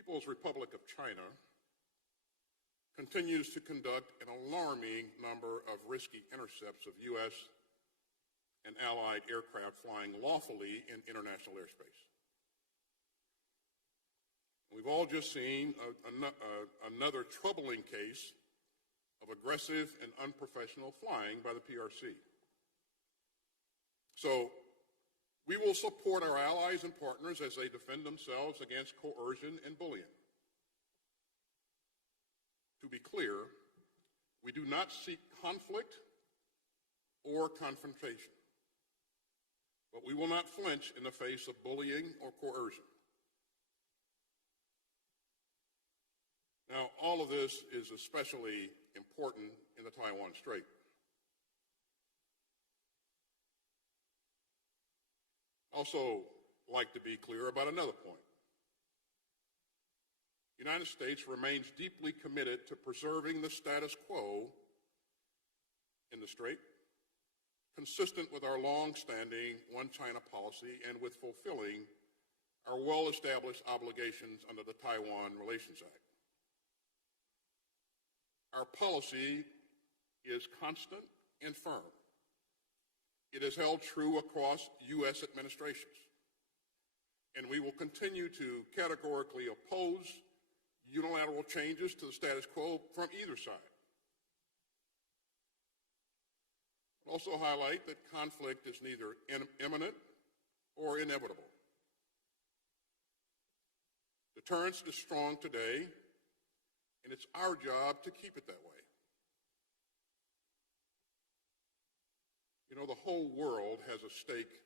People's Republic of China continues to conduct an alarming number of risky intercepts of U.S. and allied aircraft flying lawfully in international airspace. We've all just seen another troubling case of aggressive and unprofessional flying by the PRC. So we will support our allies and partners as they defend themselves against coercion and bullying. To be clear, we do not seek conflict or confrontation, but we will not flinch in the face of bullying or coercion. Now, all of this is especially important in the Taiwan Strait. I also like to be clear about another point. The United States remains deeply committed to preserving the status quo in the Strait, consistent with our long-standing One China policy and with fulfilling our well-established obligations under the Taiwan Relations Act. Our policy is constant and firm. It has held true across U.S. administrations, and we will continue to categorically oppose unilateral changes to the status quo from either side. I'll also highlight that conflict is neither imminent or inevitable. Deterrence is strong today, and it's our job to keep it that way. You know, the whole world has a stake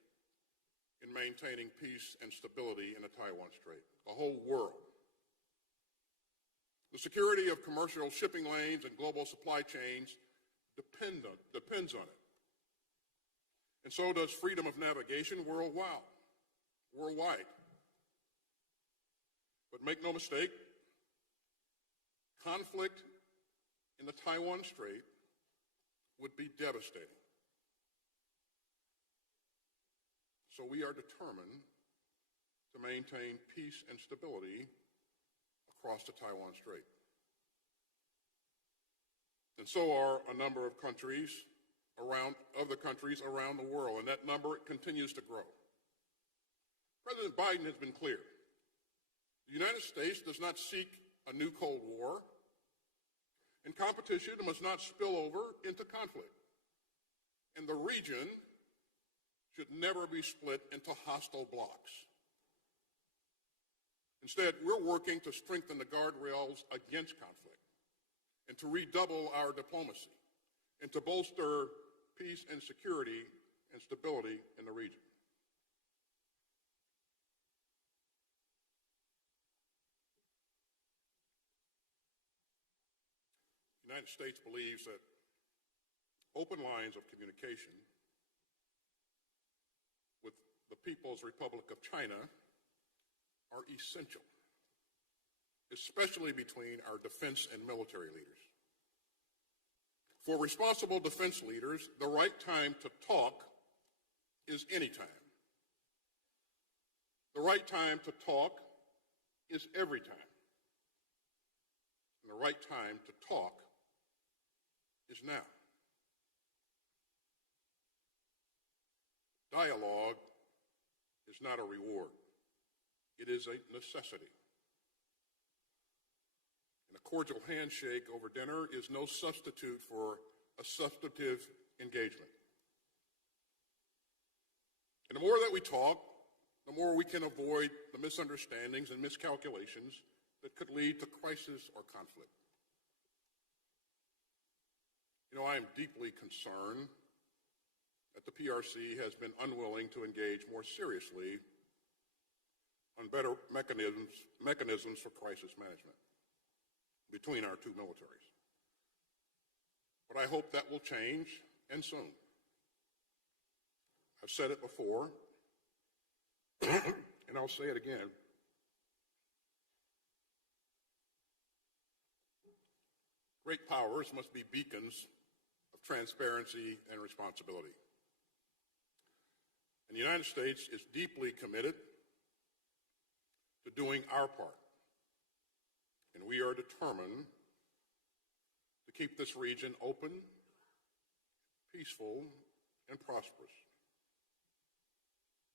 in maintaining peace and stability in the Taiwan Strait. The whole world. The security of commercial shipping lanes and global supply chains depends on it. And so does freedom of navigation worldwide. But make no mistake, conflict in the Taiwan Strait would be devastating. So we are determined to maintain peace and stability across the Taiwan Strait. And so are a number of countries around the world, and that number continues to grow. President Biden has been clear. The United States does not seek a new Cold War, and competition must not spill over into conflict. And the region should never be split into hostile blocs. Instead, we're working to strengthen the guardrails against conflict and to redouble our diplomacy and to bolster peace and security and stability in the region. The United States believes that open lines of communication with the People's Republic of China are essential, especially between our defense and military leaders. For responsible defense leaders, the right time to talk is any time. The right time to talk is every time. And the right time to talk is now. Dialogue is not a reward. It is a necessity. And a cordial handshake over dinner is no substitute for a substantive engagement. And the more that we talk, the more we can avoid the misunderstandings and miscalculations that could lead to crisis or conflict. You know, I am deeply concerned that the PRC has been unwilling to engage more seriously on better mechanisms for crisis management between our two militaries. But I hope that will change, and soon. I've said it before, and I'll say it again. Great powers must be beacons of transparency and responsibility. And the United States is deeply committed to doing our part and we are determined to keep this region open, peaceful, and prosperous.